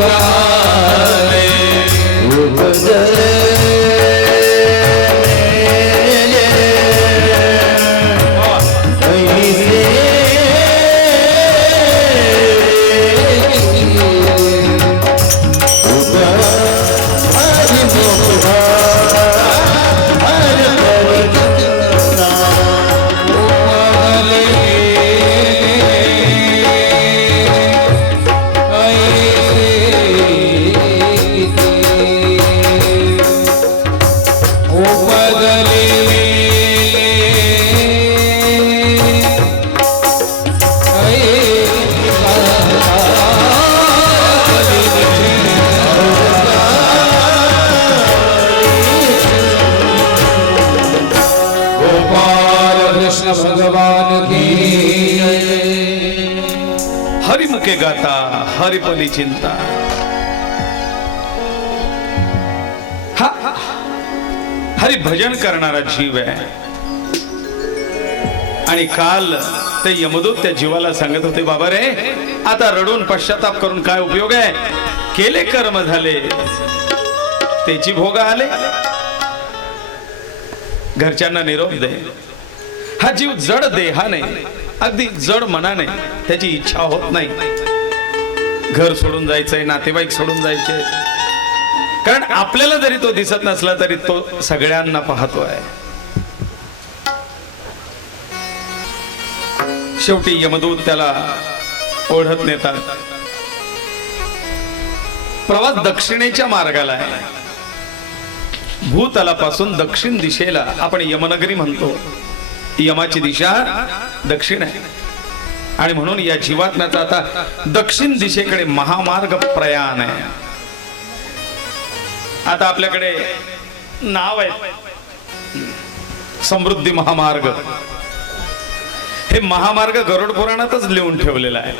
भोगाले उपजले भगवान की हरि मुखे गाता हरि पली चिंता। हा हरि भजन करणारा जीव आहे। आणि काल ते यमदूत त्या जीवाला सांगत होते, बाबा रे आता रडून पश्चाताप करून काय उपयोग आहे, केले कर्म झाले त्याची भोग आले, घरच्यांना निरोप दे। हा जीव जड देहाने अगदी जड मनाने त्याची इच्छा होत नाही, घर सोडून जायचंय, नातेवाईक सोडून जायचे, कारण आपल्याला जरी तो दिसत नसला तरी तो सगळ्यांना पाहतोय। शेवटी यमदूत त्याला ओढत नेतात। प्रवास दक्षिणेच्या मार्गाला आहे, भूतलापासून दक्षिण दिशेला आपण यमनगरी म्हणतो। यमाची दिशा दक्षिण आहे आणि म्हणून या जीवात्म्याचा आता दक्षिण दिशेकडे महामार्ग प्रयाण आहे। आता आपल्याकडे नाव आहे समृद्धी महामार्ग। हे महामार्ग गरुड पुराणातच लिहून ठेवलेला आहे।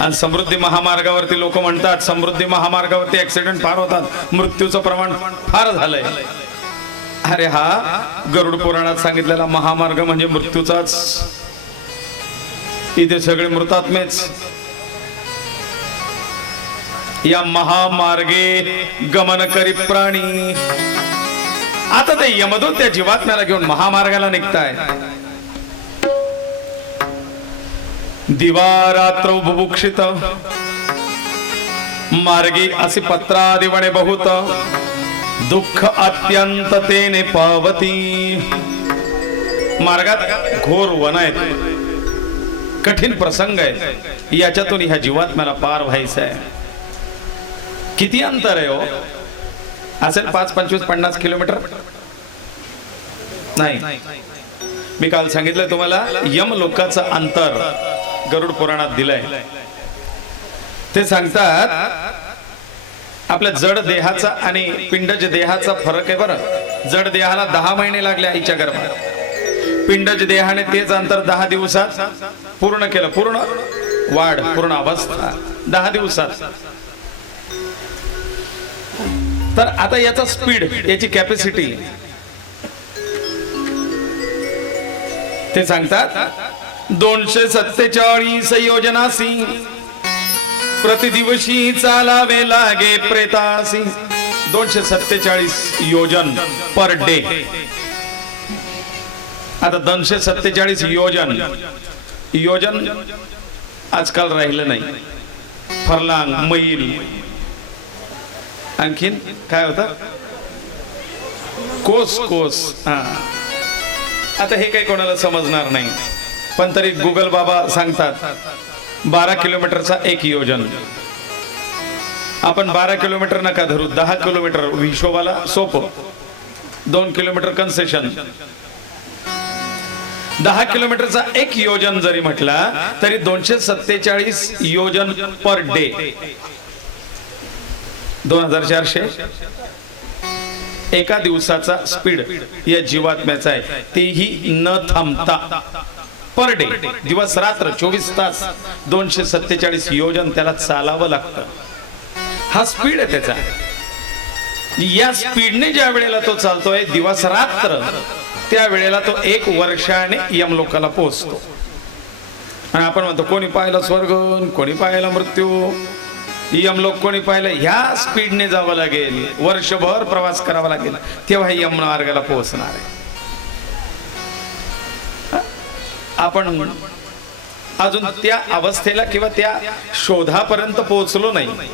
आणि समृद्धी महामार्गावरती लोक म्हणतात समृद्धी महामार्गावरती ऍक्सिडेंट फार होतात, मृत्यूचं प्रमाण फार झालंय। अरे हा गरुड पुराणात सांगितलेला महामार्ग म्हणजे मृत्यूचाच। इथे सगळे मृतात्मेच। या महामार्गे गमन करी प्राणी। आता ते यमदूत त्या जीवात्म्याला घेऊन महामार्गाला निघताय। दिवा रात्र बुभुक्षित मार्गी असे पत्रादिवणे बहुत, दुःख अत्यंत तेने पावती। मार्गात घोर वन आहेत, कठीण प्रसंग आहे, याच्यातून ह्या जीवात्म्याला पार व्हायचं आहे। किती अंतर आहे हो? असेल 5, 25, 50 किलोमीटर नाही। मी काल सांगितलं तुम्हाला यम लोकाचं अंतर गरुड पुराणात दिलंय। ते सांगतात आपल्या जड देहाचा आणि पिंडज देहाचा फरक आहे बरं। जड देहाला 10 महिने लागले आईच्या गर्भात, पिंडज देहाने तेच अंतर 10 दिवसात पूर्ण केलं। पूर्ण वाढ, पूर्ण अवस्था 10 दिवसात। तर आता याचा स्पीड, याची कॅपॅसिटी ते सांगतात 247 योजनासी प्रतिदिवशी चालावे लागे प्रेतासी। 247 योजन पर डे। आता 247 योजन, योजन आजकाल राहिलं नाही। फरलांग, मैल, आणखीन काय होतं, कोस, कोस। हा आता हे काही कोणाला समजणार नाही, पण तरी गुगल बाबा सांगतात 12 किलोमीटरचा 1 योजन। आपण 12 किलोमीटर नका धरू, 10 किलोमीटर हिशोबाला सोपं, 2 किलोमीटर कन्सेशन। 10 किलोमीटरचा 1 योजन जरी म्हटला तरी 247 योजन पर डे, 2400 एका दिवसाचा स्पीड या जीवात्म्याचा आहे, तेही न थांबता पर डे, दिवस रात्र 24 तास 247 योजन त्याला चालावं लागतं। हा स्पीड आहे त्याचा। या स्पीडने ज्या वेळेला तो चालतोय दिवस रात्र, त्या वेळेला तो 1 वर्षाने यमलोकाला पोहोचतो। आणि आपण म्हणतो कोणी पाहिलं स्वर्ग, कोणी पाहिलं मृत्यू, यमलोक कोणी पाहिलं, ह्या स्पीडने जावं लागेल, वर्षभर प्रवास करावा लागेल, तेव्हा यम मार्गाला पोहोचणार आहे. आपण अजून त्या अवस्थेला किंवा त्या शोधापर्यंत पोहोचलो नाही.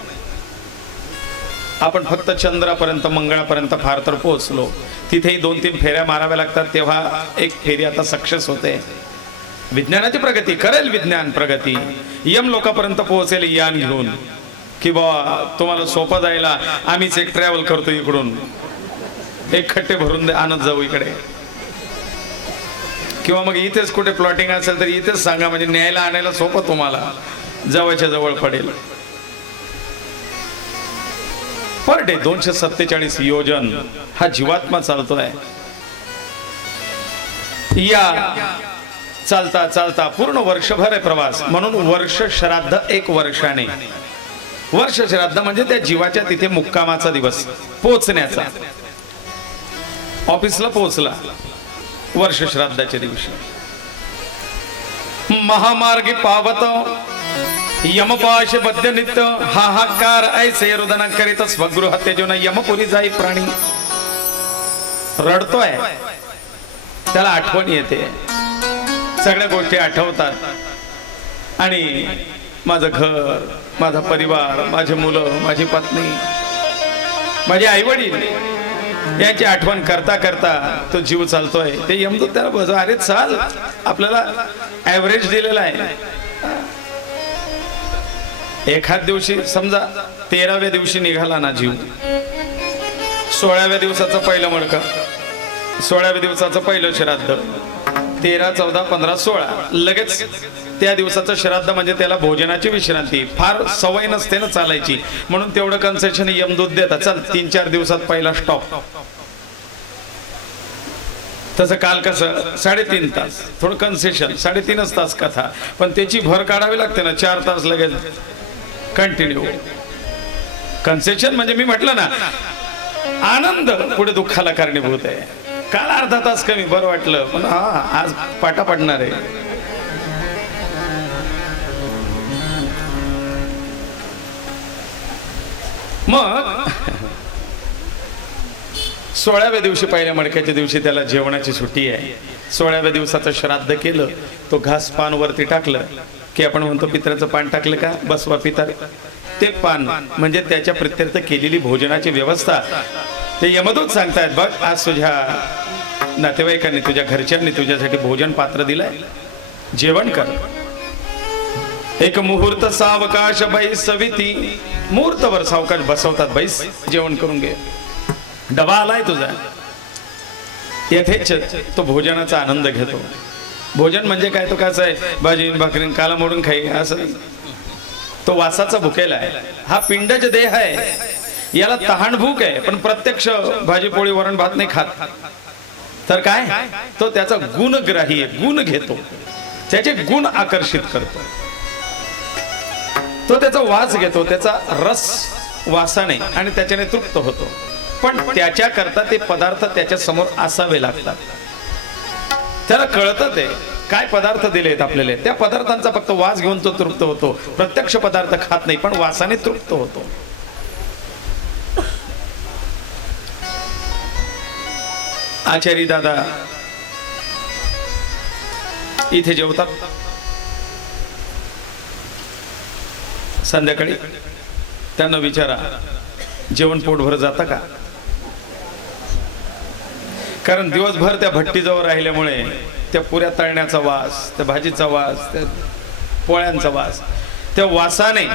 आपण फक्त चंद्रापर्यंत, मंगळापर्यंत फार तर पोहोचलो. तिथेही 2-3 फेऱ्या माराव्या लागतात, तेव्हा एक फेरी आता सक्सेस होते. विज्ञानाची प्रगती करेल, विज्ञान प्रगती यम लोकांपर्यंत पोहोचेल यान घेऊन, की बा तुम्हाला सोपं जायला आम्हीच एक ट्रॅव्हल करतो, इकडून एक खट्टे भरून आणत जाऊ इकडे, किंवा मग इथेच कुठे प्लॉटिंग असेल तर इथेच सांगा, म्हणजे न्यायला आणायला सोपं तुम्हाला जवळच्या जवळ पडेल. पर डे 247 योजन हा जीवात्मा चालतोय. या चालता चालता पूर्ण वर्षभर आहे प्रवास. म्हणून वर्ष श्राद्ध 1 वर्षाने. वर्ष श्राद्ध म्हणजे त्या जीवाच्या तिथे मुक्कामाचा दिवस, पोचण्याचा. ऑफिसला पोहोचला वर्ष श्राद्धाच्या दिवशी. महामार्गी पावत यमपाश बद्ध नित्य हाहाकार ऐसे रुदन करीत स्वगृह तेजून यमपुरी जाई प्राणी. रडतोय, त्याला आठवण येते, सगळ्या गोष्टी आठवतात. आणि माझं घर, माझा परिवार, माझे मुलं, माझी पत्नी, माझे आई वडील याची आठवण करता करता तो जीव चालतोय. ते यमदूत त्याला बघतो, अरे चाल, आपल्याला ऍव्हरेज दिलेला आहे. एखाद दिवशी समजा 13व्या दिवशी निघाला ना जीव, 16व्या दिवसाचं पहिलं मडकं, 16व्या दिवसाचं पहिलं श्राद्ध, 13, 14, 15, 16 लगेच त्या दिवसाचं श्राद्ध. म्हणजे त्याला भोजनाची विश्रांती, फार सवय नसते ना चालायची, म्हणून तेवढं कन्सेशन यमदूत देतात. चल 3-4 दिवसात पहिला स्टॉप. तसं काल कसं 3.5 तास, थोडं कन्सेशन, 3.5 तास कथा, पण त्याची भर काढावी लागते ना, 4 तास लगेच कंटिन्यू. कन्सेशन म्हणजे मी म्हटलं ना, आनंद पुढे दुःखाला कारणीभूत आहे. काल अर्धा तास कमी बरं वाटलं, पण आज पाटा पडणार आहे. मग 16व्या दिवशी, पहिल्या मडक्याच्या दिवशी त्याला जेवणाची सुट्टी आहे. 16व्या दिवसाचं श्राद्ध केलं, तो घास पान वरती टाकलं की आपण म्हणतो पितराचं पान टाकलं का, बसवा पितर. ते पान म्हणजे त्याच्या प्रित्यर्थ केलेली भोजनाची व्यवस्था. ते यमदूत सांगतायत, बघ आज तुझ्या नातेवाईकांनी, तुझ्या घरच्यांनी तुझ्यासाठी भोजन पात्र दिलंय, जेवण कर. एक मुहूर्त सावकाश बैस सविती, मुहूर्तभर सावकाश बसवतात, बैस जेवण करून घे, डबा आलाय तुझा. यथेच तो भोजनाचा आनंद घेतो. भोजन म्हणजे काय, तो कसं आहे, भाजी भाकरीन काला मोडून खाई असं. तो वासाचा भुकेला आहे. हा पिंडज देह आहे, याला तहान भूक आहे, पण प्रत्यक्ष भाजी पोळी वरण भात नाही खात. तर काय, तो त्याचा गुणग्राही आहे, गुण घेतो, त्याचे गुण आकर्षित करतो. तो त्याचा वास घेतो, त्याचा रस वासाने, आणि त्याच्याने तृप्त होतो. पण त्याच्या करता ते पदार्थ त्याच्या समोर असावे लागतात. त्याला कळतं ते काय पदार्थ दिलेत आपल्याला, त्या पदार्थांचा फक्त वास घेऊन तो तृप्त होतो. प्रत्यक्ष पदार्थ खात नाही, पण वासाने तृप्त होतो. आचारी दादा इथे जेवतात. संध्याकाळी त्यांना विचारा, जेवण पोटभर जातं का? कारण दिवसभर त्या भट्टीजवळ राहिल्यामुळे त्या पुऱ्या तळण्याचा वास, त्या भाजीचा वास, त्या पोळ्यांचा वास, त्या वासाने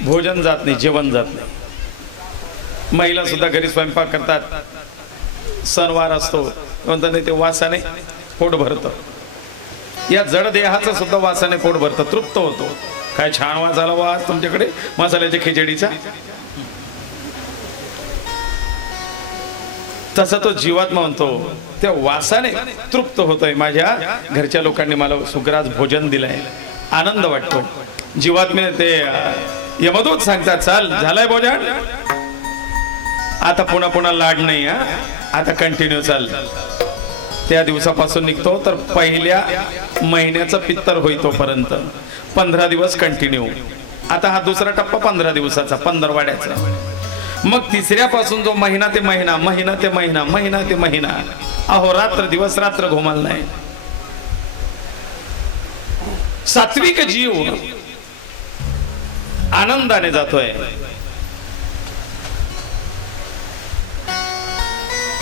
भोजन जात नाही, जेवण जात नाही. महिला सुद्धा घरी स्वयंपाक करतात, सणवार असतो, म्हणतात नाही, ते वासाने पोट भरतं. या जड देहाचं सुद्धा वासाने पोट भरतं, तृप्त होतो. काय छान वास आला वास तुमच्याकडे मसाल्याच्या खिचडीचा. तसा तो जीवात्मा म्हणतो, त्या वासाने तृप्त होतोय. माझ्या घरच्या लोकांनी मला सुग्रास भोजन दिलंय, आनंद वाटतो. जीवात्म्याने ते यमदूत सांगतात, चाल झालंय भोजन, आता पुन्हा पुन्हा लाड नाही, आता कंटिन्यू चाल. त्या दिवसापासून निघतो तर पहिल्या महिन्याचा पित्तर होई तोपर्यंत 15 दिवस कंटिन्यू. आता हा दुसरा टप्पा 15 दिवसाचा, 15 वाड्याचा. मग तिसऱ्यापासून जो महिना ते महिना, महिना ते महिना, महिना ते महिना, अहो रात्र दिवस रात्र घुमाल नाही. सात्विक जीव आनंदाने जातोय.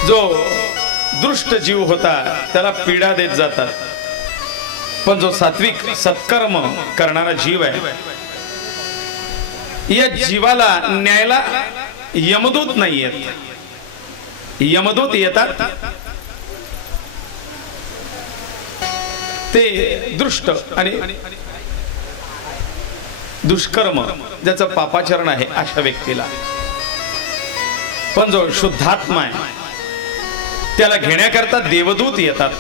जो दृष्ट जीव होता त्याला पीडा देत जातात. पण जो सात्विक सत्कर्म करणारा जीव आहे, या जीवाला न्यायला यमदूत नाही येत. यमदूत येतात ते दृष्ट आणि दुष्कर्म ज्याचं पापाचरण आहे अशा व्यक्तीला. पण जो शुद्धात्मा आहे त्याला घेण्याकरता देवदूत येतात,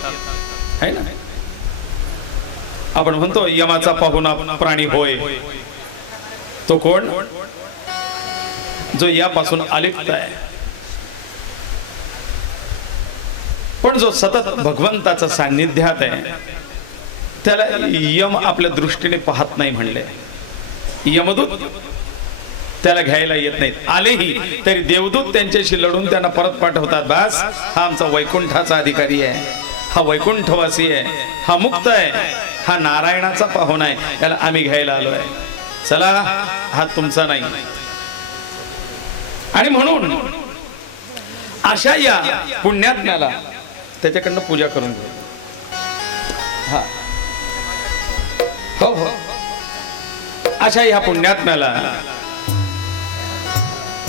है ना. आपण म्हणतो यमाचा पाहुणा प्राणी होय. तो कोण? जो यापासून अलिप्त आहे. पण जो सतत भगवंताच्या सान्निध्यात आहे त्याला यम आपल्या दृष्टीने पाहत नाही म्हणले. यमदूत त्याला घ्यायला येत नाहीत. आलेही तरी देवदूत त्यांच्याशी लढून त्यांना परत पाठवतात. बस हा आमचा वैकुंठाचा अधिकारी आहे, हा वैकुंठवासी आहे, हा मुक्त आहे, हा नारायणाचा पाहुणा आहे, याला आम्ही घ्यायला आलोय, चला हा तुमचा नाही. आणि म्हणून अशा या पुण्यात्म्याला त्याच्याकडनं पूजा करून घेऊ. हा हो हो, अशा ह्या पुण्यात्म्याला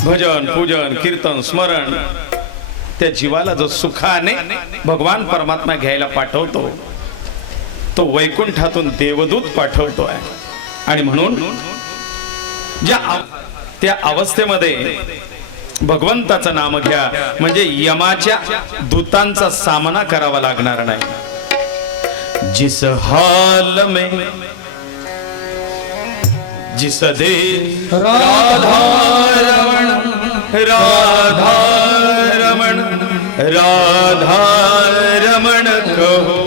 भजन पूजन कीर्तन स्मरण त्या जीवाला जो सुखाने भगवान परमात्मा घ्यायला पाठवतो तो वैकुंठातून देवदूत पाठवतोय. आणि म्हणून त्या अवस्थेमध्ये भगवंताचं नाम घ्या म्हणजे यमाच्या दूतांचा सामना करावा लागणार नाही. जिस हाल में जिस दे राधा रमण राधा रमण राधा रमण कहो.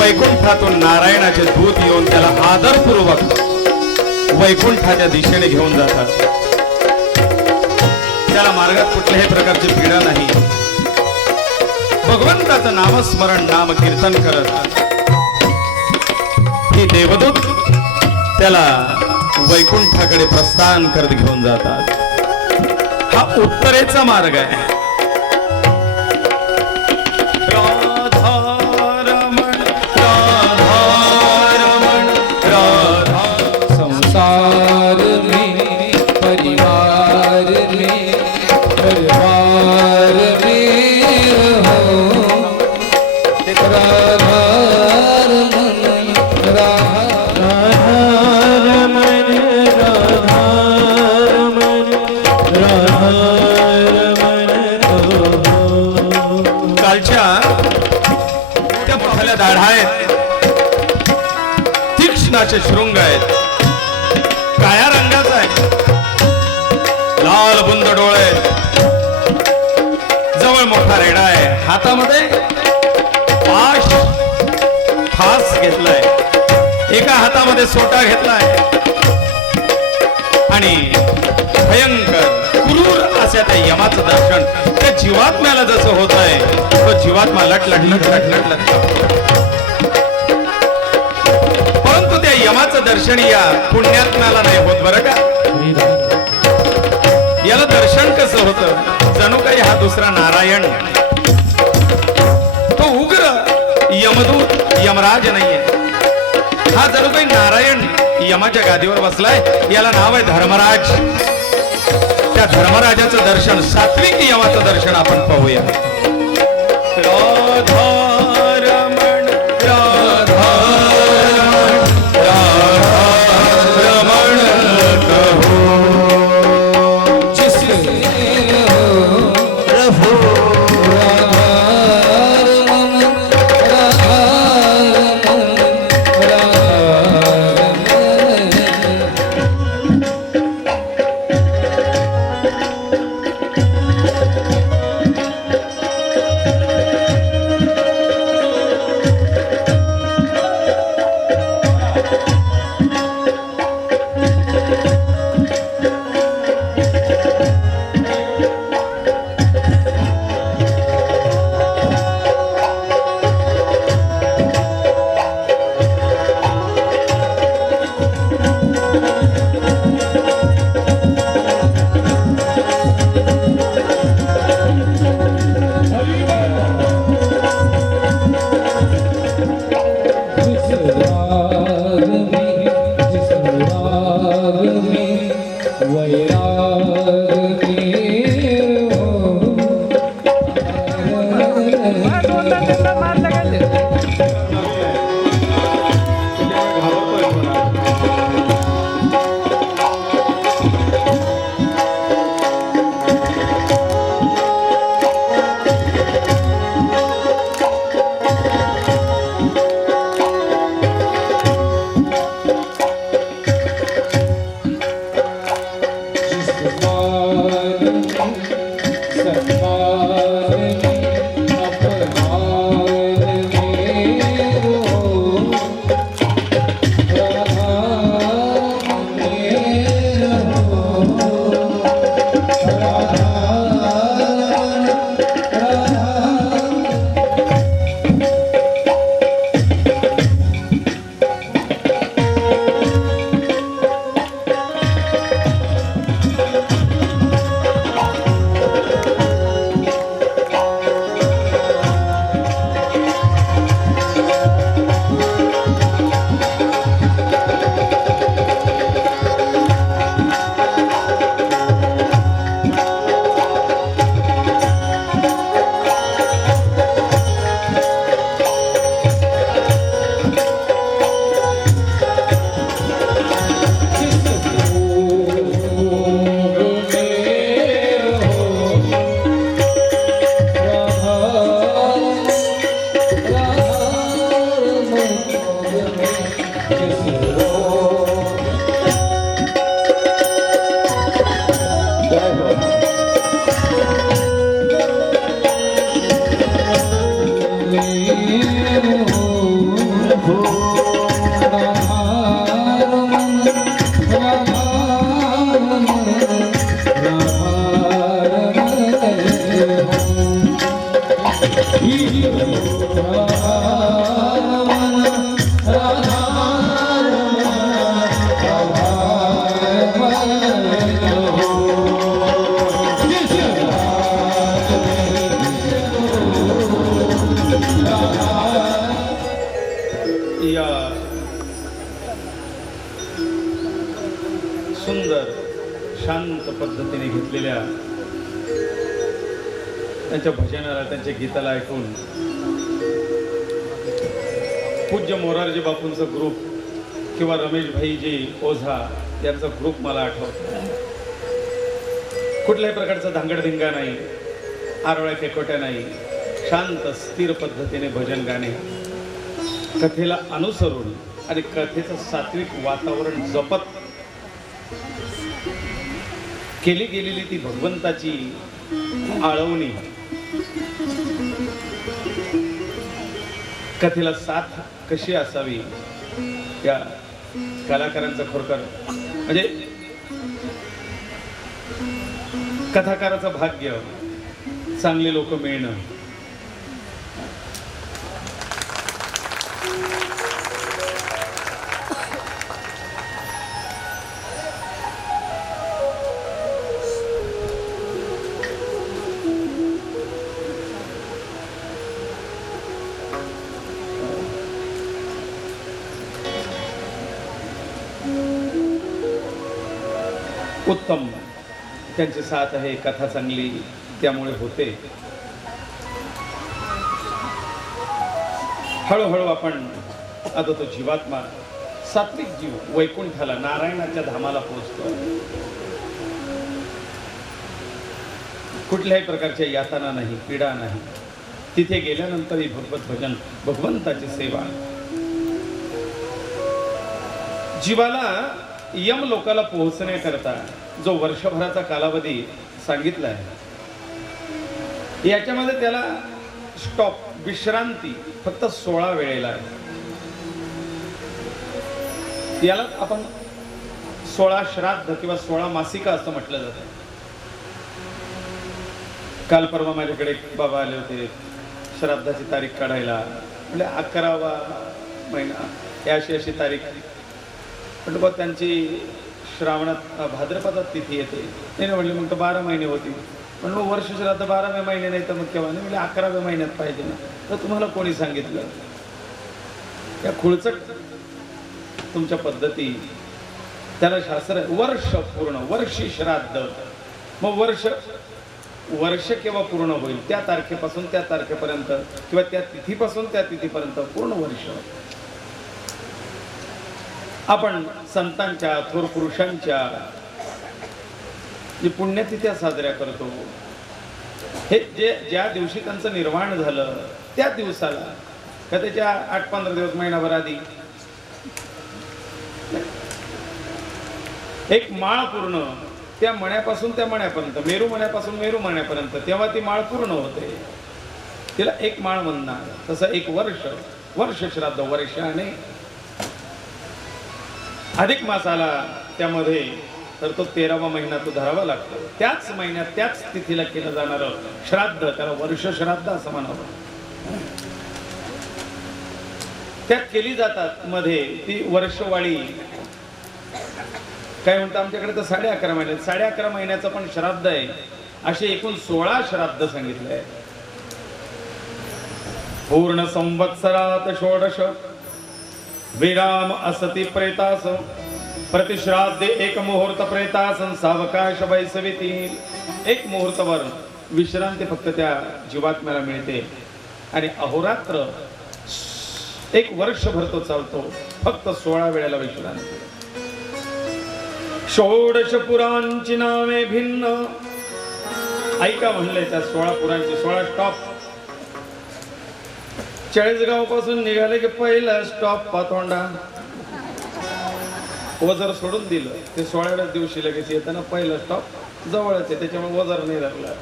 वैकुंठातून नारायणाचे दूत येऊन त्याला आदरपूर्वक वैकुंठाच्या दिशेने घेऊन जातात. त्याला मार्गात कुठल्याही प्रकारची पीडा नाही. भगवंताचं नामस्मरण नाम कीर्तन करत ही देवदूत त्याला वैकुंठाकडे प्रस्थान करत घेऊन जातात. हा उत्तरेचा मार्ग आहे. रमण गालच्या त्या मोठ्या दाढा आहेत, तीक्ष्णाचे शृंग आहेत, काळ्या रंगाचा आहे, लाल बुंद डोळे, जवळ मोठा रेडा आहे, हातामध्ये पाश फास घेतलाय, एका हातामध्ये सोटा घेतलाय आणि भयंकर क्रूर अशा त्या यमाचं दर्शन त्या जीवात्म्याला जसं होत आहे, तो जीवात्मा लट लट लट लट लट लट. परंतु त्या यमाचं दर्शन या पुण्यात्म्याला नाही होत बरं का. याला दर्शन कसं होतं, जणू काही हा दुसरा नारायण, तो उग्र यमदूत यमराज नाहीये, हा जणू काही नारायण यमाच्या गादीवर बसलाय. याला नाव आहे धर्मराज. त्या धर्मराजाचं दर्शन, सात्विक यमाचं दर्शन आपण पाहूया. राधा रमण राधा रमण कहो सुंदर शांत पद्धतीने घेतलेल्या त्यांच्या भजनाला, त्यांच्या गीताला ऐकून पूज्य मोरारजी बापूंचा ग्रुप किंवा रमेश भाईजी ओझा यांचा ग्रुप मला आठवतो. कुठल्याही प्रकारचा धांगडधिंगा नाही, आरोळ्या केकोट्या नाही, शांत स्थिर पद्धतीने भजन गाणे, कथेला अनुसरून आणि कथेचं सात्विक वातावरण जपत केली गेलेली ती भगवंताची आळवणी, कथेला साथ कशी असावी या कलाकारांचं खरोखर म्हणजे कथाकाराचं भाग्य, चांगले लोक मिळणं. उत्तम त्यांची साथ आहे, कथा चांगली त्यामुळे होते. हळूहळू आपण आता तो जीवात्मा सात्विक जीव वैकुंठाला नारायणाच्या धामाला पोहोचतो. कुठल्याही प्रकारच्या यातना नाही, पीडा नाही. तिथे गेल्यानंतरही भगवत भजन, भगवंताची सेवा. जीवाला यम लोकाला पोहोचण्याकरता जो वर्षभराचा कालावधी सांगितला आहे, याच्यामध्ये त्याला स्टॉप विश्रांती फक्त 16 वेळेला आहे. याला आपण 16 श्राद्ध किंवा 16 मासिका असं म्हटलं जातं. काल परवा माझ्याकडे एक बाबा आले होते श्राद्धाची तारीख काढायला. म्हणजे 11वा महिना या अशी तारीख. पण बघ त्यांची श्रावणात भाद्रपदात तिथी येते. नाही म्हणले मग तर 12 महिने होती. पण मग वर्ष श्राद्ध 12व्या महिने नाही तर मग केव्हा नाही. म्हणजे 11व्या महिन्यात पाहिजे ना. तर तुम्हाला कोणी सांगितलं? या खुळचट तुमच्या पद्धती, त्याला शास्त्र वर्ष पूर्ण, वर्षी श्राद्ध. मग वर्ष केव्हा पूर्ण होईल? त्या तारखेपासून त्या तारखेपर्यंत किंवा त्या तिथीपासून त्या तिथीपर्यंत पूर्ण वर्ष. आपण संतांच्या, थोर पुरुषांच्या जे पुण्यतिथ्या साजऱ्या करतो, हे ज्या दिवशी त्यांचं निर्वाण झालं त्या दिवसाला का त्याच्या 8-15 दिवस, महिनाभर आधी एक माळ पूर्ण, त्या मण्यापासून त्या मण्यापर्यंत, मेरू मण्यापासून मेरू मण्यापर्यंत, तेव्हा ती माळ पूर्ण होते. तिला एक माळ म्हणणार. तसं एक वर्ष श्राद्ध वर्षाने. अधिक मास आला त्यामध्ये तर तो 13वा महिना तो धरावा लागतो. त्याच महिन्यात त्याच तिथीला केलं जाणारं श्राद्ध त्याला वर्ष श्राद्ध असं म्हणावं. त्यात केली जातात मध्ये ती वर्षवाळी. काय म्हणतं आमच्याकडे तर 11.5 महिने, 11.5 महिन्याचं पण श्राद्ध आहे. असे एकूण 16 श्राद्ध सांगितलंय. पूर्ण संवत्सरात 16 विराम असती प्रेतास प्रतिश्राद्धे एक मुहूर्त प्रेतासन सावकाश वैसविती. एक मुहूर्तभर विश्रांती फक्त त्या जीवात्म्याला मिळते आणि अहोरात्र एक वर्षभर तो चालतो. फक्त 16 वेळेला विश्रांती. 16 पुरांची नावे भिन्न. ऐका म्हणले त्या 16 पुरांची 16 स्टॉप. चाळीसगाव पासून निघाले की पहिला स्टॉप पातोंडा. वजर सोडून दिलं ते 16व्या दिवशी लगेच येताना पहिला स्टॉप जवळच आहे, त्याच्यामुळे वजर नाही धरला.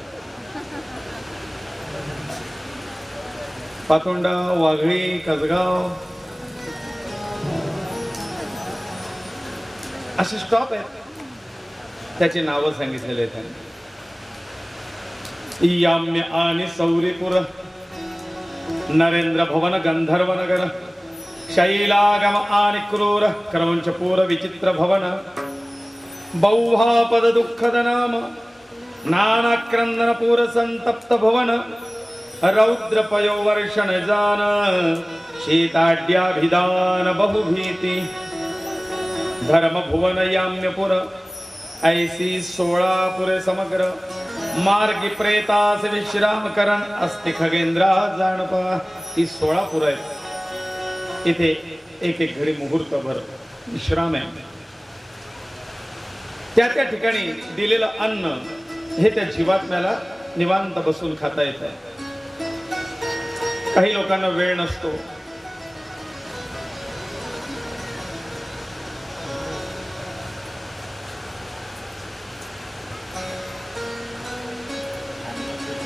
पातोंडा, वाघळी, कसगाव असे स्टॉप आहेत. त्याची नावं सांगितलेले आहेत त्यांनी. याम्य आणि सौरीपुर, नरेंद्र भवन, गंधर्व नगर, शैलागम आणि क्रूर, क्रौंचपूर, विचित्र भवन, बौहापद दुःखद नाम, नानाक्रंदनपूर, संतप्त भवन, रौद्र पयोवर्षण जान, शीताड्याभिधान बहुभीति, धर्म भुवन याम्यपुर, ऐसी 16 पुरे समग्र, मार्गी प्रेतास विश्राम करण, अस्ति खगेंद्रा जाणपा. ही 16 पुर आहेत. इथे एक एक घडी मुहूर्तभर विश्राम आहे. त्या त्या ठिकाणी दिलेलं अन्न हे त्या जीवात्म्याला निवांत बसून खाता येत आहे. काही लोकांना वेळ नसतो.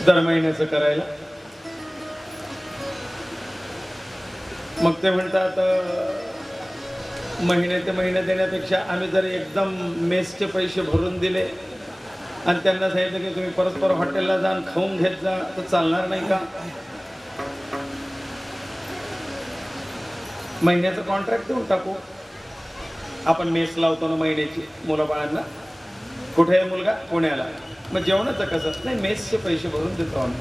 दर महिन्याचं करायला. मग ते म्हणतात महिने ते महिने देण्यापेक्षा आम्ही जर एकदम मेसचे पैसे भरून दिले आणि त्यांना सांगितलं की तुम्ही परस्पर हॉटेलला जाऊन खाऊन घेत जा, तर चालणार नाही का? महिन्याचं कॉन्ट्रॅक्ट देऊन टाकू. आपण मेस लावतो ना महिन्याची मुलं बाळांना. कुठे आहे मुलगा? पुण्याला. मग जेवणाचं कसं? नाही, मेसचे पैसे भरून देतो आम्ही.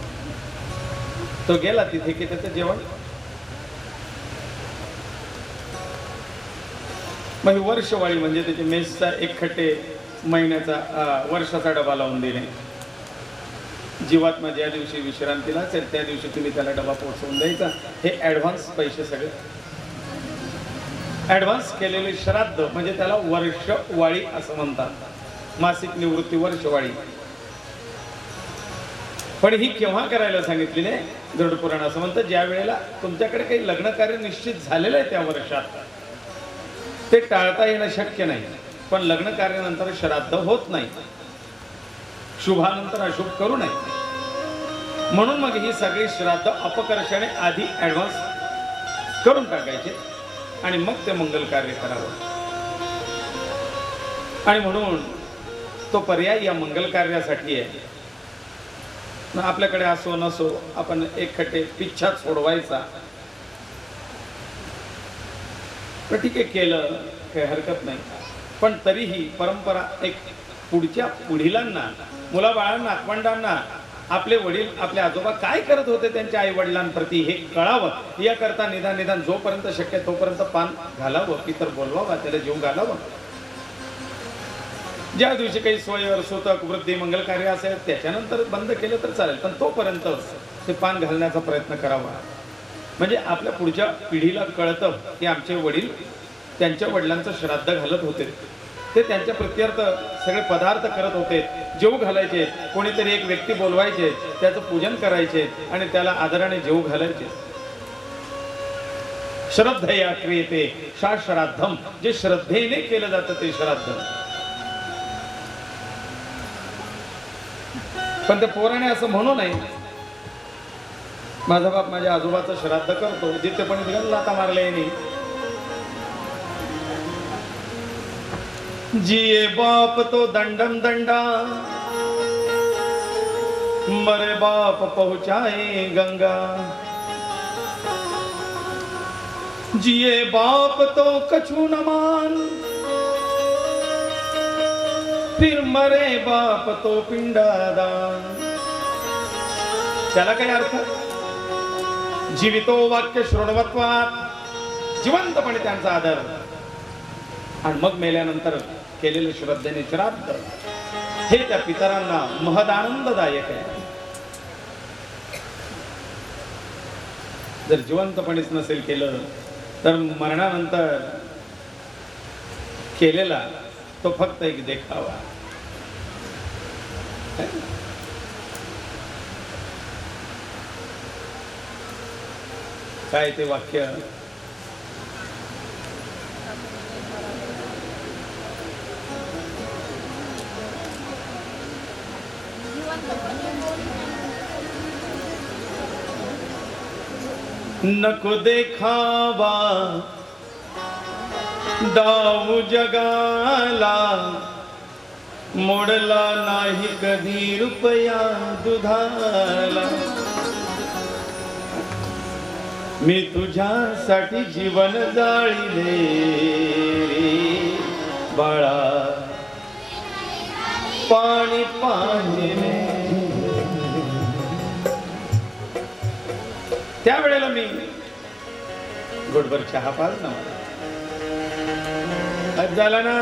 तो गेला तिथे की त्याचं जेवण. मग वर्षवाळी म्हणजे त्याची मेसचा एक खट्टे महिन्याचा वर्षाचा डबा लावून देणे. जीवात्मा ज्या दिवशी विश्रांतीला असेल त्या दिवशी तुम्ही त्याला डबा पोहोचवून द्यायचा. हे ॲडव्हान्स पैसे सगळे. ॲडव्हान्स केलेले श्राद्ध म्हणजे त्याला वर्षवाळी असं म्हणतात. मासिक निवृत्ती वर्षवाळी. पण ही केव्हा करायला सांगितली नाही? गरुड पुराण असं म्हणतं ज्या वेळेला तुमच्याकडे काही लग्न कार्य निश्चित झालेलं आहे त्या वर्षात, ते टाळता येणं शक्य नाही. पण लग्न कार्यानंतर श्राद्ध होत नाही. शुभानंतर अशुभ करू नये. म्हणून मग ही सगळी श्राद्ध अपकर्षणे आधी ॲडव्हान्स करून टाकायचे आणि मग ते मंगल कार्य करावं. आणि म्हणून तो पर्याय या मंगल कार्यासाठी आहे. आपल्याकडे असो नसो आपण एक खट्टे पिच्छा सोडवायचा. तर ठीक आहे, केलं काही हरकत नाही. पण तरीही परंपरा एक पुढच्या पिढीलांना, मुलाबाळांना, नातवंडांना आपले वडील आपले आजोबा काय करत होते त्यांच्या आई वडिलांप्रती हे कळावं याकरता निदान जोपर्यंत शक्य तोपर्यंत पान घालावं, पितर बोलवावा, त्याला जीव घालावं. ज्या दिवशी काही सोयीवर सूतक वृद्धी मंगल कार्य असेल त्याच्यानंतर बंद केलं तर चालेल, पण तोपर्यंत ते पान घालण्याचा प्रयत्न करावा. म्हणजे आपल्या पुढच्या पिढीला कळतं की आमचे वडील त्यांच्या वडिलांचं श्राद्ध घालत होते, ते त्यांच्या प्रत्यर्थ सगळे पदार्थ करत होते, जेव घालायचे, कोणीतरी एक व्यक्ती बोलवायचे, त्याचं पूजन करायचे आणि त्याला आदराने जेव घालायचे. श्रद्धया क्रियते सा श्राद्धम. जे श्रद्धेने केलं जातं ते श्राद्ध. पण ते पोराने असं म्हणू नये माझा बाप माझ्या आजोबाचं श्राद्ध करतो, जिथे पण लाता मारले नाही. जिये बाप तो दंडम दंडा, मरे बाप पहुंचाए गंगा. जिये बाप तो कछु न मान, फिर मरे बाप तो पिंडादान. त्याला काय अर्थ? जीवितो वाक्य शृण्वत्वात, जिवंतपणे त्यांचा आदर, आणि मग मेल्यानंतर केलेले श्रद्धेने श्राद्ध हे त्या पितरांना महदानंददायक आहे. जर जिवंतपणेच नसेल केलं तर मरणानंतर केलेला तो फक्त एक देखावा. काय ते वाक्य? नको देखावा डाव जगाला, मोडला नाही कधी रुपया दुधाला. मी तुझ्यासाठी जीवन जाळीले रे बाळा, पाणी पाहिले. त्यावेळेला मी घोटभर चहा पाज ना, आज झाला ना,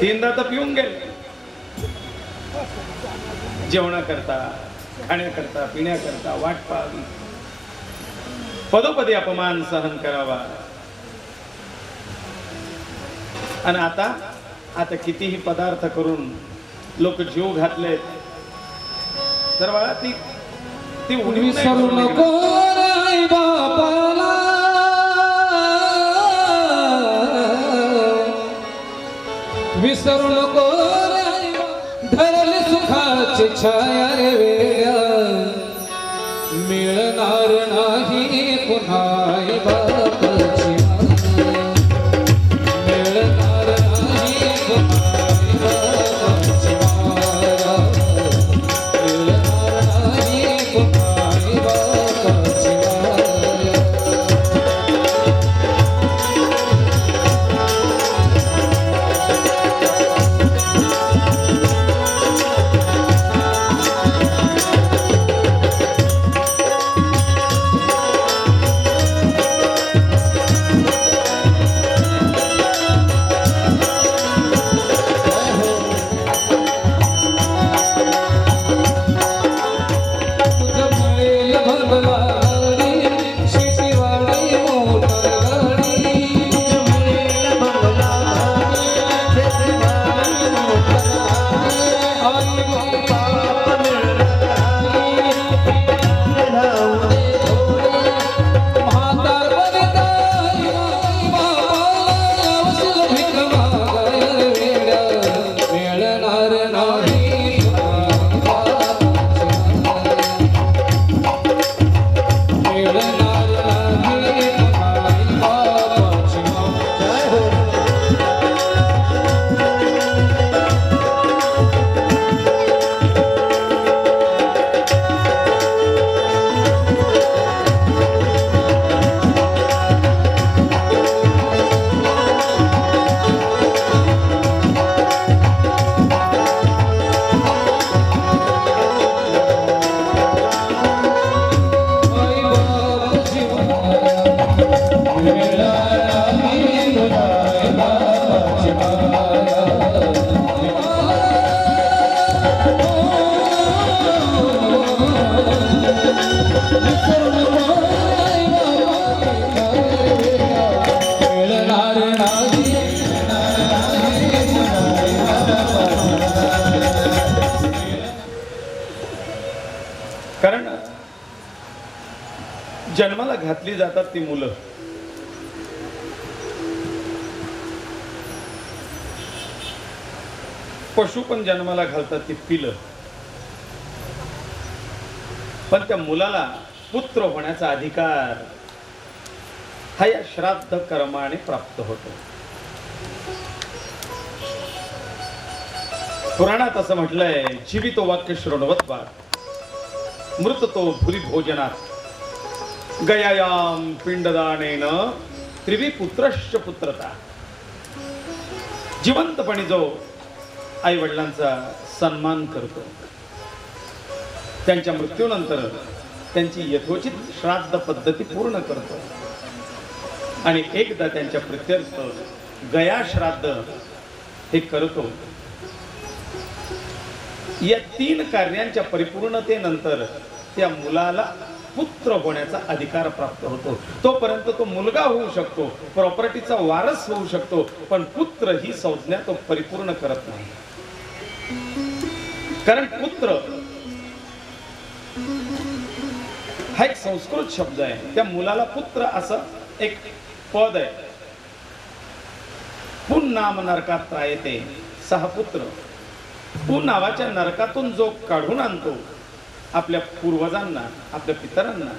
3दा तर पिऊन गेले. जेवणाकरता, खाण्याकरता, पिण्याकरता वाट पाहावी, पदोपदी अपमान सहन करावा. आणि आता कितीही पदार्थ करून लोक जीव घातलेत. तर बाळा ती ती उणीव नाही विसरू करू नको लागणार. रे आई बापाला, विसरू नको रे आई बाप. धरली सुखाची छाया रे वेड्या, मिळणार नाही पुन्हा आई बापाची माया. मिळणार नाही पुन्हा आई बापाची माया. मिळणार नाही पुन्हा आई बापाची माया. जमलेल भगवानी, शिशीवाडी मोटरगाडी. जमलेल भगवानी, शिशीवाडी मोटरगाडी. आई बाप मिळाली, राहुदे थोडे. म्हातारपणी ताई बापाला औषध भीक मागायला वेड्या. मिळणार नाही कारण जन्माला घातली जातात ती मुलं, पशु पण जन्माला घालतात ती पिलं, पण त्या मुलाला पुत्र होण्याचा अधिकार हा या श्राद्ध कर्माने प्राप्त होतो. पुराणात असं म्हटलंय, जीवितो वाक्य शृण्वत्वा मृततो भूरी भोजनात गयायाम पिंडदानेन त्रिवी पुत्रश्च पुत्रता. जिवंतपणी जो आई वडिलांचा सन्मान करतो, त्यांच्या मृत्यूनंतर त्यांची यथोचित श्राद्ध पद्धती पूर्ण करतो आणि एकदा त्यांच्या प्रित्यर्थ गया श्राद्ध हे करतो. या 3 कार्यांच्या परिपूर्णतेनंतर त्या मुलाला पुत्र होण्याचा अधिकार प्राप्त होतो. तोपर्यंत तो मुलगा होऊ शकतो, प्रॉपर्टीचा वारस होऊ शकतो, पण पुत्र ही संज्ञा तो परिपूर्ण करत नाही. कारण पुत्र हा एक संस्कृत शब्द आहे. त्या मुलाला पुत्र असं एक पद आहे. पुन नाम नरकात त्रायते सहा पुत्र. पुन नावाच्या नरकातून जो काढून आणतो आपल्या पूर्वजांना, आपल्या पितरांना,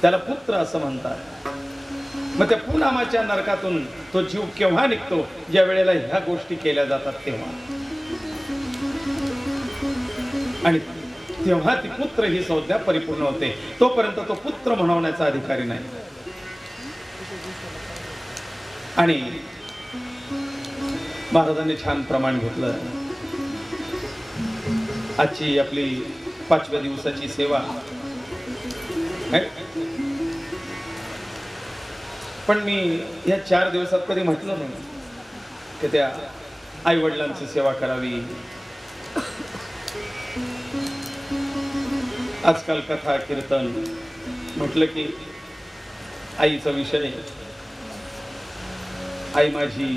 त्याला पुत्र असं म्हणतात. मग त्या पुनामाच्या नरकातून तो जीव केव्हा निघतो? ज्या वेळेला ह्या गोष्टी केल्या जातात तेव्हा. आणि तेव्हा ती पुत्र ही संज्ञा परिपूर्ण होते. तोपर्यंत तो पुत्र म्हणवण्याचा अधिकारी नाही. आणि महाराजांनी छान प्रमाण घेतलं. आजची आपली 5व्या दिवसाची सेवा आहे. पण मी या 4 दिवसात कधी म्हटलं नाही की त्या आई वडिलांची सेवा करावी. आजकाल कथा कीर्तन म्हटलं की आईचा विषय, आई माझी,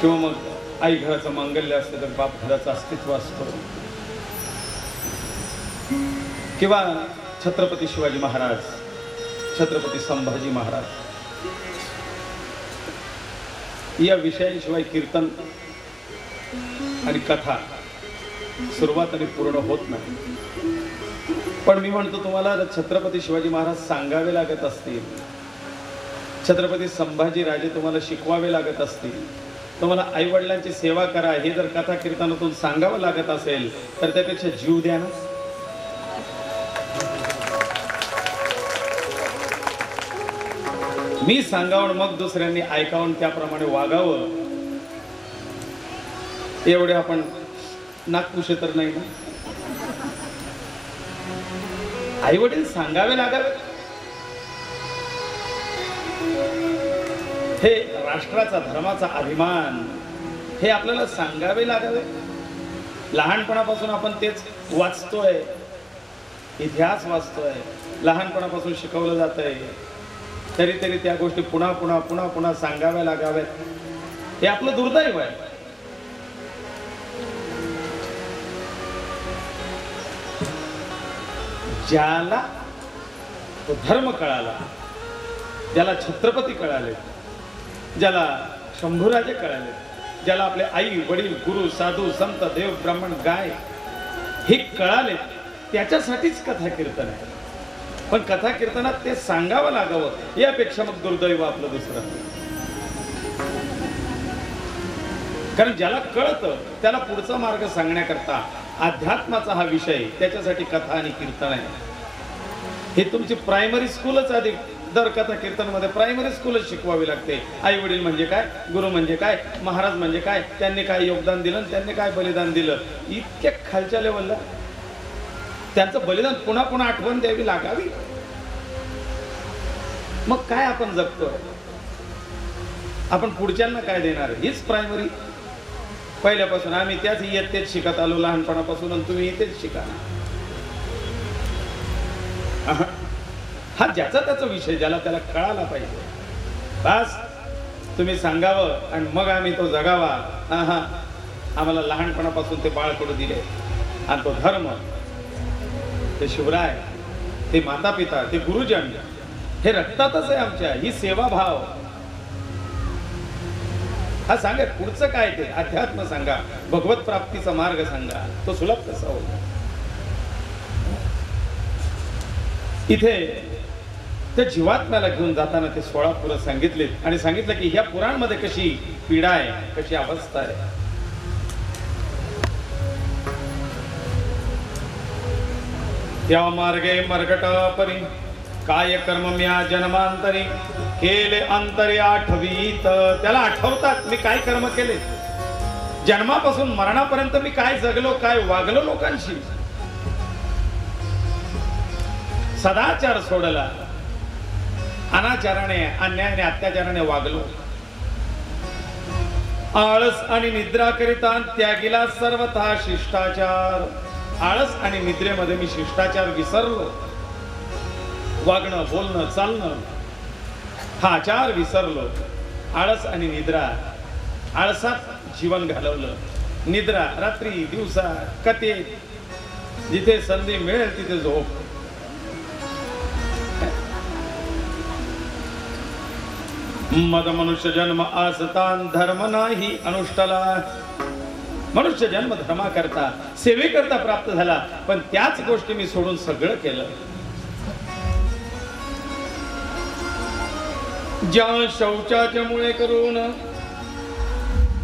किंवा मग आई घराचं मांगल्य असते तर बाप घराचं अस्तित्व असतं. किंवा छत्रपती शिवाजी महाराज, छत्रपती संभाजी महाराज या विषयांशिवाय कीर्तन आणि कथा सुरुवात आणि पूर्ण होत नाही. पण मी म्हणतो तुम्हाला छत्रपती शिवाजी महाराज सांगावे लागत असतील, छत्रपती संभाजी राजे तुम्हाला शिकवावे लागत असतील, तुम्हाला आई वडिलांची सेवा करा हे जर कथा कीर्तनातून सांगावं लागत असेल तर त्यापेक्षा जीव द्या ना. मी सांगावं मग दुसऱ्यांनी ऐकावं त्याप्रमाणे वागावं एवढे आपण नागपुषे तर नाही ना. आई वडील सांगावे लागावे हे राष्ट्राचा धर्माचा अभिमान हे आपल्याला सांगावे लागावे. लहानपणापासून आपण तेच वाचतोय, इतिहास वाचतोय, लहानपणापासून शिकवलं जातंय, तरी त्या गोष्टी पुन्हा पुन्हा पुन्हा पुन्हा सांगाव्या लागाव्यात हे आपलं दुर्दैव आहे. ज्याला तो धर्म कळाला, ज्याला छत्रपती कळाले, ज्याला शंभूराजे कळाले, ज्याला आपले आई वडील गुरु साधू संत देव ब्राह्मण गाय हे कळाले, त्याच्यासाठीच कथा कीर्तन आहे. पण कथा कीर्तनात ते सांगावं लागावं यापेक्षा मग दुर्दैव आपलं दुसरं. कारण ज्याला कळतं त्याला पुढचा मार्ग सांगण्याकरता अध्यात्माचा हा विषय, त्याच्यासाठी कथा आणि कीर्तन आहे. हे तुमची प्रायमरी स्कूलच आधी दर कथा कीर्तन मध्ये प्रायमरी स्कूलच शिकवावी लागते. आई वडील म्हणजे काय, गुरु म्हणजे काय, महाराज म्हणजे काय, त्यांनी काय योगदान दिलं, त्यांनी काय बलिदान दिलं, इतक्या खालच्या लेवलला त्यांचं बलिदान पुन्हा पुन्हा आठवण द्यावी लागावी. मग काय आपण जगतोय, आपण पुढच्यांना काय देणार, हीच प्रायमरी. पहिल्यापासून आम्ही त्याच इयत्तेत शिकत आलो लहानपणापासून आणि तुम्ही इथेच शिका. हा ज्याचा त्याचा विषय, ज्याला त्याला कळायला पाहिजे. बस तुम्ही सांगावं आणि मग आम्ही तो जगावा. आम्हाला लहानपणापासून ते बाळकडू दिले आणि तो धर्म, ते शिवराय, ते माता पिता, ते गुरुजन हे रक्तातच आहे आमच्या. ही सेवाभाव. हा सांगा पुढचं काय, ते अध्यात्म सांगा, भगवत प्राप्तीचा मार्ग सांगा, तो सुलभ कसा होईल. इथे त्या जीवात्म्याला घेऊन जाताना ते 16 पुरं सांगितलेत आणि सांगितलं की ह्या पुराणमध्ये कशी पीडा आहे, कशी अवस्था आहे. त्या मार्गे मर्गट परी काय कर्म म्या जन्मांतरी केले अंतरे आठवीत. त्याला आठवतात मी काय कर्म केले, जन्मापासून मरणापर्यंत मी काय जगलो, काय वागलो लोकांशी. सदाचार सोडला, अनाचाराने अन्यायाने अत्याचाराने वागलो. आळस आणि निद्रा करिता त्यागीला सर्वथा शिष्टाचार. आळस आणि निद्रेमध्ये मी शिष्टाचार विसरलो. वागणं बोलणं चालणं हा आचार विसरलो. आळस आणि निद्रा, आळसात जीवन घालवलं. निद्रा रात्री दिवसा कथे, जिथे संधी मिळेल तिथे झोप. मद मनुष्य जन्म आसतान धर्म नाही अनुष्ठला. मनुष्य जन्म धर्मा करता सेवे करता प्राप्त झाला, पण त्याच गोष्टी मी सोडून सगळं केलं. ज्या शौचाच्या मुळे करून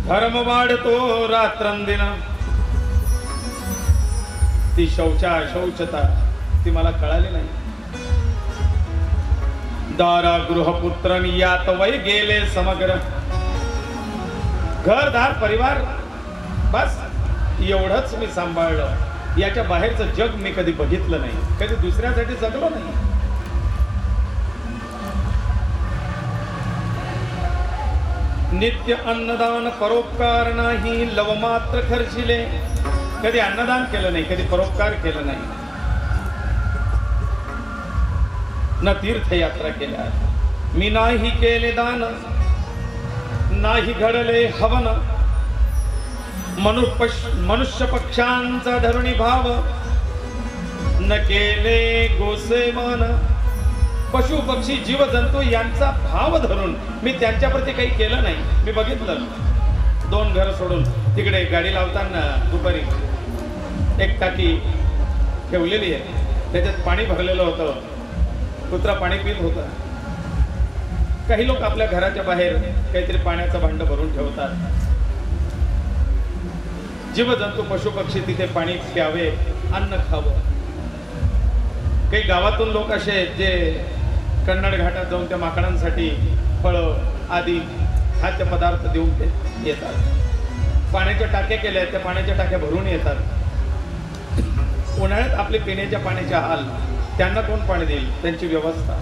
धर्म वाढतो रात्रंदिन, ती शौचता ती मला कळाली नाही. दारा गृहपुत्र यात वय गेले समग्र. घरदार परिवार बस एवढंच मी सांभाळलं. याच्या बाहेरचं जग मी कधी बघितलं नाही, कधी दुसऱ्यासाठी जगलो नाही. नित्य अन्नदान परोपकार नाही लव मात्र खर्चिले. कधी अन्नदान केलं नाही, कधी परोपकार केलं नाही, न तीर्थयात्रा केल्या. मी नाही केले दान, नाही घडले हवन. मनुष्य पक्षांचा धरुणी भाव, न केले गोसेवन. पशु पक्षी जीवजंतू यांचा भाव धरून मी त्यांच्याप्रती काही केलं नाही. मी बघितलं 2 घर सोडून तिकडे गाडी लावताना दुपारी एक टाकी ठेवलेली आहे, त्याच्यात पाणी भरलेलं होतं, कुत्रा पाणी पित होता. काही लोक आपल्या घराच्या बाहेर काहीतरी पाण्याचं भांड भरून ठेवतात. जीवजंतू पशु पक्षी तिथे पाणी प्यावे, अन्न खावं. काही गावातून लोक असे आहेत जे कन्नड घाटात जाऊन त्या माकडांसाठी फळं आदी खाद्य पदार्थ देऊन ते येतात. पाण्याच्या टाक्या केल्या आहेत, त्या पाण्याच्या टाक्या भरून येतात. उन्हाळ्यात आपले पिण्याच्या पाण्याचे हाल, त्यांना कोण पाणी देईल, त्यांची व्यवस्था.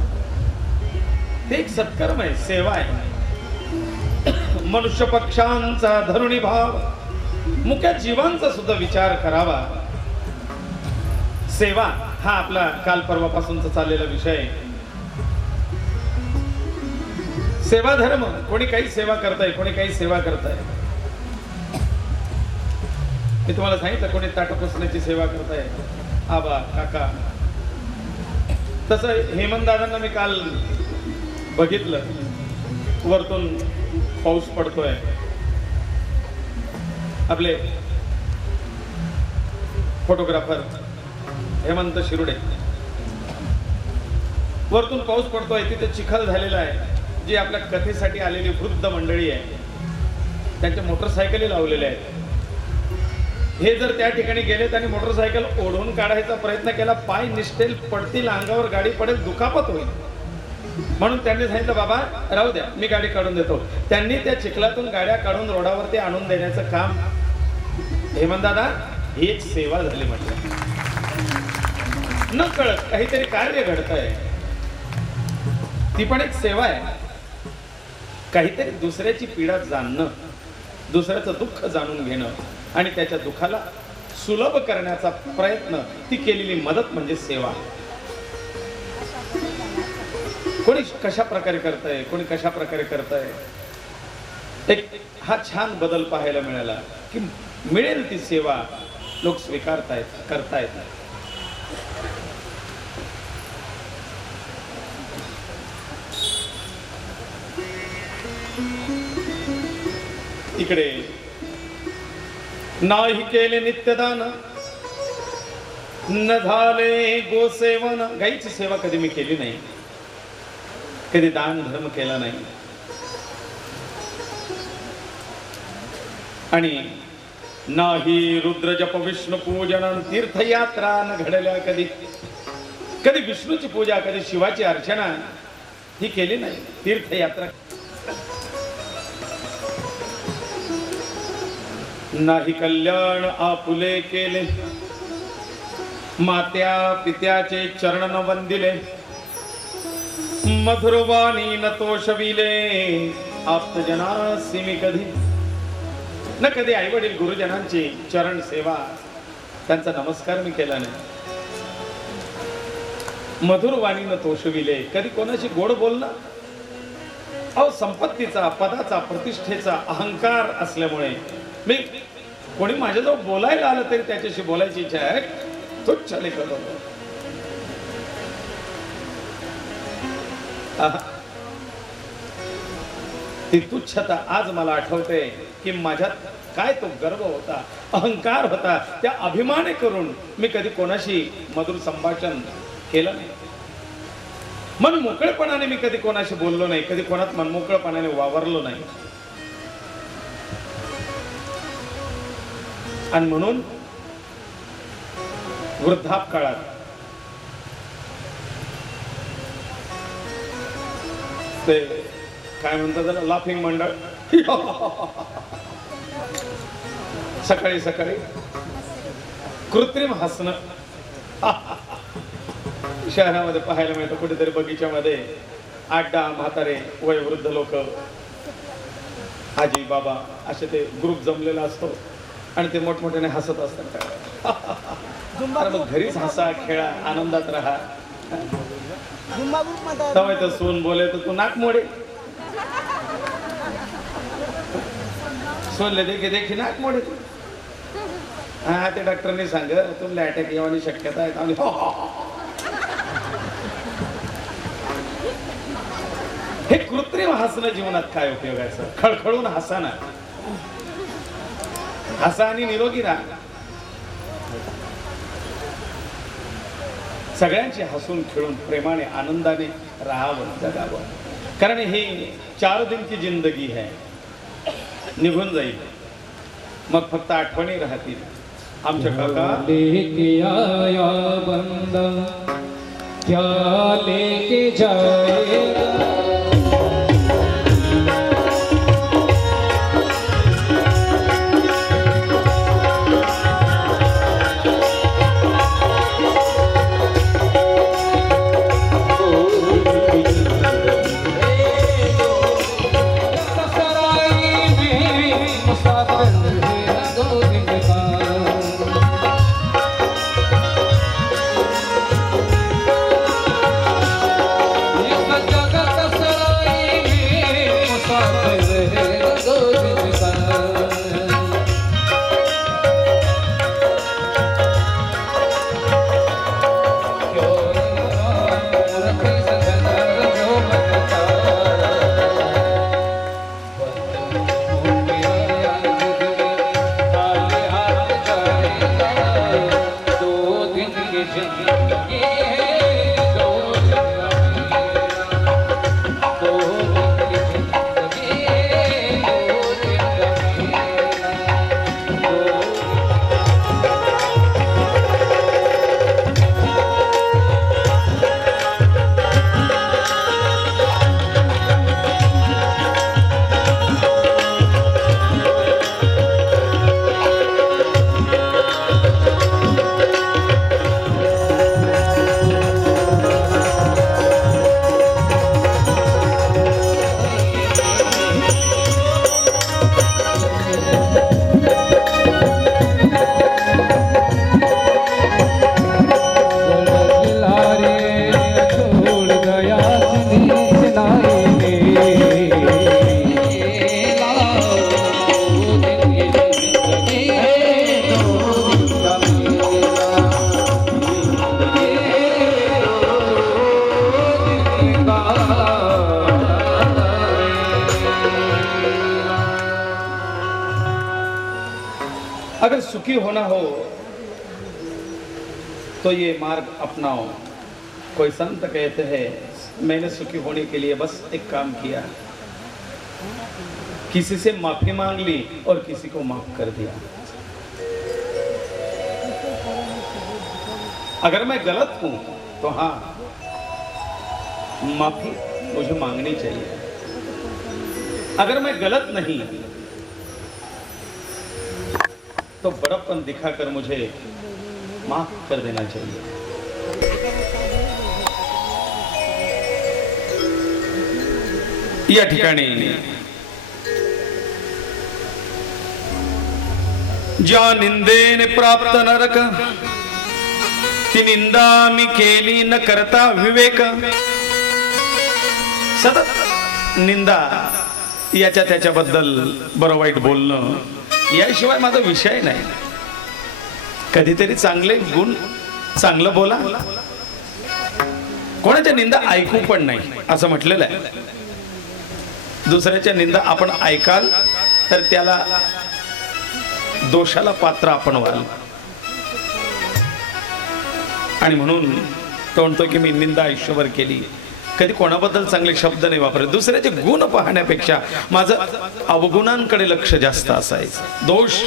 ते एक सत्कर्म आहे, सेवा आहे. मनुष्य पक्षांचा धरुणी भाव, मुख्य जीवांचा सुद्धा विचार करावा. सेवा हा आपला काल परवापासूनचा चाललेला विषय आहे. सेवा धर्म, कोणी काही सेवा करताय, कोणी काही सेवा करताय. मी तुम्हाला सांगितलं कोणी ताट पुसण्याची सेवा करताय, आबा काका. तसं हेमंत दादांना मी काल बघितलं, वरतून पाऊस पडतोय. आपले फोटोग्राफर हेमंत शिरुडे, वरतून पाऊस पडतोय, तिथे चिखल झालेला आहे. जी आपल्या कथेसाठी आलेली वृद्ध मंडळी आहे, त्यांच्या मोटरसायकली लावलेल्या आहेत. हे जर त्या ठिकाणी गेले आणि मोटरसायकल ओढून काढायचा प्रयत्न केला, पाय निसटेल, पडतील, अंगावर गाडी पडेल, दुखापत होईल. म्हणून त्यांनी सांगितलं बाबा राहू द्या, मी गाडी काढून देतो. त्यांनी त्या चिखलातून गाड्या काढून रोडावरती आणून देण्याचं काम. हेमंत दादा, ही एक सेवा झाली म्हटलं. न कळत काहीतरी कार्य घडतंय, ती पण एक सेवा आहे. काहीतरी दुसऱ्याची पीडा जाणणं, दुसऱ्याचं दुःख जाणून घेणं आणि त्याच्या दुःखाला सुलभ करण्याचा प्रयत्न, ती केलेली मदत म्हणजे सेवा. कोणी कशा प्रकारे करताय, कोणी कशा प्रकारे करताय. एक हा छान बदल पाहायला मिळाला की मिळेल ती सेवा लोक स्वीकारतायत, करतायत. इकडे नाही केले नित्यदान, न झाले गोसेवन. गाईची सेवा कधी मी केली नाही, कधी दान धर्म केला नाही. आणि नाही रुद्र जप विष्णू पूजन, तीर्थयात्रा न घडल्या कधी. कधी विष्णूची पूजा, कधी शिवाची अर्चना ही केली नाही. तीर्थयात्रा नाही. कल्याण आपुले केले, मात्या पित्याचे चरण न वंदिले. मधुरवाणी न तोषविले, आप्तजनासी मी कधी. न कधी आई वडील गुरुजनांची चरण सेवा, त्यांचा नमस्कार मी केला नाही. मधुरवाणी न तोषविले, कधी कोणाशी गोड बोलणं. अहो संपत्तीचा, पदाचा, प्रतिष्ठेचा अहंकार असल्यामुळे मी कोणी माझ्याजवळ बोलायला आलं तरी त्याच्याशी बोलायची इच्छा आहे, तुच्छ लेखत होतो. ती तुच्छता आज मला आठवते की माझ्यात काय तो गर्व होता, अहंकार होता. त्या अभिमान करून मी कधी कोणाशी मधुर संभाषण केलं नाही. मन मोकळेपणाने मी कधी कोणाशी बोललो नाही, कधी कोणात मनमोकळेपणाने वावरलो नाही. आणि म्हणून वृद्धापकाळात ते काय म्हणतात त्याला, लाफिंग मंडळ. सकाळी सकाळी कृत्रिम हसणं शहरामध्ये पाहायला मिळतं. कुठेतरी बगीच्यामध्ये 8-10 म्हातारे वयोवृद्ध लोक, आजी बाबा असे ते ग्रुप जमलेला असतो आणि ते मोठमोठ्याने हसत असतात. मग घरीच हसा, खेळा, आनंदात राहा. तवय तर सोन बोले तर तू नाक मोडे, सोनले देखी देखी नाक मोडे. हा ते डॉक्टरने सांग तुला अटॅक येण्याची शक्यता आहे आणि हे कृत्रिम हसणं जीवनात काय उपयोगाचं? खळखळून हसा ना, हसा आणि निरोगी राहा. सगळ्यांची हसून खेळून प्रेमाने आनंदाने राहावं, जगावं. कारण ही 4 दिन की जिंदगी है, निघून जाईल, मग फक्त आठवणी राहतील. आमच्या काका लेके आया बंदा क्या लेके जाएगा. अगर सुखी होना हो तो ये मार्ग अपनाओ. कोई संत कहते हैं मैंने सुखी होने के लिए बस एक काम किया, किसी से माफी मांग ली और किसी को माफ कर दिया. अगर मैं गलत हूं तो हाँ, माफी मुझे मांगनी चाहिए. अगर मैं गलत नहीं तो बड़प्पन दिखाकर मुझे माफ कर देना चाहिए. या ठिकाणी ज्या निंदेने प्राप्त नरक, ती निंदा मी केली न करता विवेक. सतत निंदा, याच्या त्याच्याबद्दल बरं वाईट बोलणं, याशिवाय माझा विषय नाही. कधीतरी चांगले गुण, चांगलं बोला. कोणाच्या निंदा ऐकू पण नाही असं म्हटलेलं आहे. दुसऱ्याच्या निंदा आपण ऐकाल तर त्याला दोषाला पात्र आपण व्हाल. आणि म्हणून तो म्हणतो की मी निंदा आयुष्यभर केली, कधी कोणाबद्दल चांगले शब्द नाही वापरले. दुसऱ्याचे गुण पाहण्यापेक्षा माझं अवगुणांकडे लक्ष जास्त असायचं. दोष,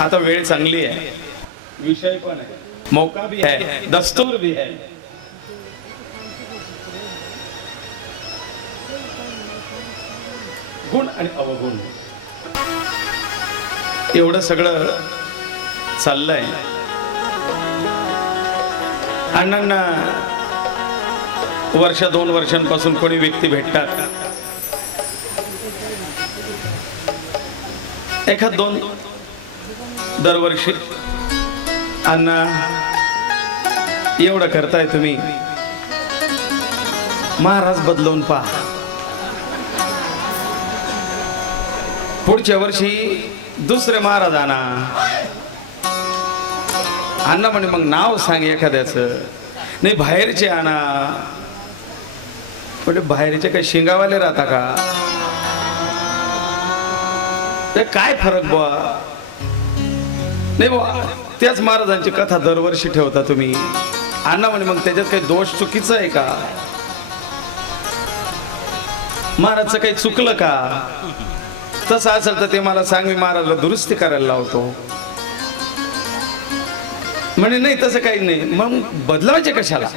आता वेळ चांगली आहे, विषय पण आहे, मौका भी है, दस्तूर भी है. गुण आणि अवगुण एवढं सगळं चाललंय. अण्णांना वर्ष 2 वर्षांपासून कोणी व्यक्ती भेटतात, एखाद 2 दरवर्षी, अण्णा एवढं करताय तुम्ही, महाराज बदलवून पहा. पुढच्या वर्षी दुसरे महाराज आणा. अण्णा म्हणे मग नाव सांग एखाद्याचं. नाही बाहेरचे आणा. म्हणजे बाहेरचे काही शिंगावाले राहता का? ते काय फरक बुवा? नाही बुवा, त्याच महाराजांची कथा दरवर्षी ठेवता तुम्ही. अण्णा म्हणे मग त्याच्यात काही दोष चुकीचं आहे का? महाराजचं काही चुकलं का? तसं असेल तर ते मला सांग, मी महाराजला दुरुस्ती करायला लावतो. म्हणे नाही तसं काही नाही. मग बदलावायचे कशाला?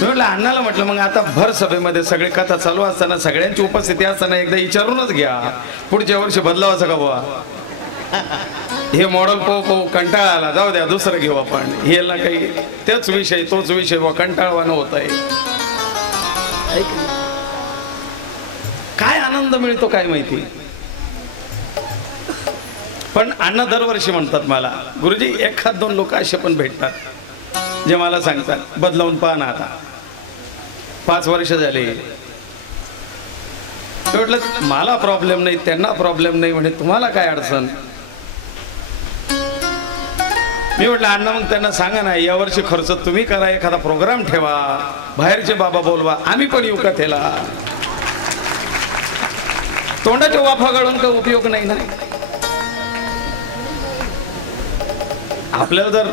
म्हटलं अण्णाला म्हटलं मग आता भर सभेमध्ये सगळी कथा चालू असताना सगळ्यांची उपस्थिती असताना एकदा विचारूनच घ्या, पुढच्या वर्षी बदलावायचं का बुवा? हे मॉडेल पाहू कंटाळा आला, जाऊ द्या दुसरं घेऊ आपण. हे ना काही तेच विषय तोच विषय बुवा, कंटाळवानं होत आहे. काय आनंद मिळतो काय माहिती. पण अण्णा दरवर्षी म्हणतात मला, गुरुजी एखाद दोन लोक असे पण भेटतात जे मला सांगतात बदलावून पहा ना. आता 5 वर्ष झाले. म्हटलं मला प्रॉब्लेम नाही, त्यांना प्रॉब्लेम नाही, म्हणे तुम्हाला काय अडचण? मी म्हटलं अण्णा मग त्यांना सांगा ना, यावर्षी खर्च तुम्ही करा, एखादा प्रोग्राम ठेवा, बाहेरचे बाबा बोलवा, आम्ही पण येऊ कथेला. तोंडाचे वाफा गाळून का उपयोग नाही ना. आपल्याला जर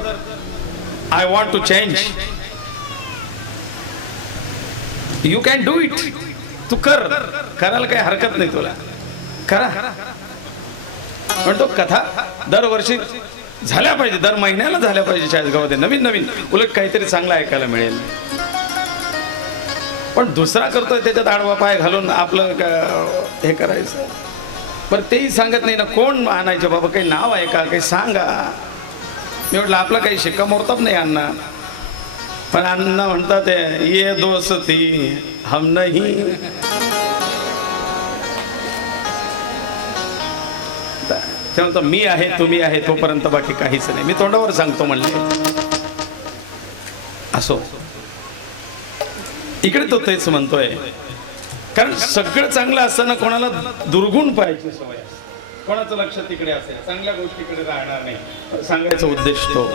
I want to change, you can do it. तू कर, करायला काही हरकत नाही, तुला करा. म्हणतो कथा दरवर्षी झाल्या पाहिजे, दर महिन्याला झाल्या पाहिजे. चाळीसगावात नवीन नवीन उलट काहीतरी चांगलं ऐकायला मिळेल. पण दुसरा करतोय त्याच्यात आडवा पाय घालून आपलं हे करायचं. पण तेही सांगत नाही ना. कोण आणायचं बाबा? काही नाव आहे का? काही सांगा. मी म्हटलं आपलं काही शिक्कामोर्तब नाही अण्णा. पण अण्णा म्हणतात ये दोस्ती हम नहीं. ते म्हणतो मी आहे तुम्ही आहे तोपर्यंत बाकी काहीच नाही. मी तोंडावर सांगतो म्हणले. असो, इकडे तो तेच म्हणतोय. कारण सगळं चांगलं असताना कोणाला दुर्गुण पाहायची सवय असते. कोणाचं लक्ष तिकडे असेल, चांगल्या गोष्टीकडे राहणार नाही. सांगायचा उद्देश तो.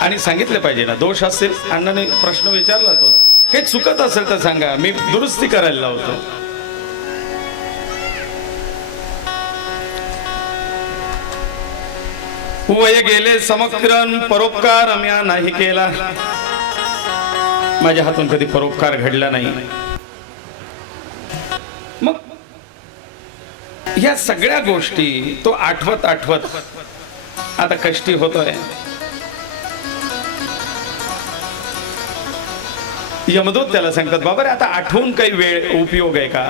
आणि सांगितलं पाहिजे ना. दोष असेल, अण्णाने प्रश्न विचारला तो, काही चुकत असेल तर सांगा, मी दुरुस्ती करायला लावतो. वय गेले समक्रन परोपकार म्या नाही केला. माझ्या हातून कधी परोपकार घडला नाही. मग ह्या सगळ्या गोष्टी तो आठवत आठवत आता कष्टी होतोय. यमदूत त्याला सांगतात, बाबा रे आता आठवून काही वेळ उपयोग आहे का?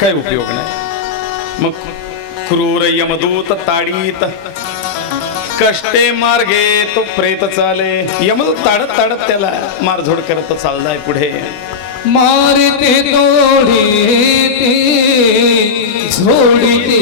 काही उपयोग नाही. मग क्रूर यमदूत ताडीत कष्टे मार्गे तो प्रेत चाले. यमदूत ताडत ताडत त्याला मारझोड करत चाललाय पुढे. मारते तोडी ती झोडीते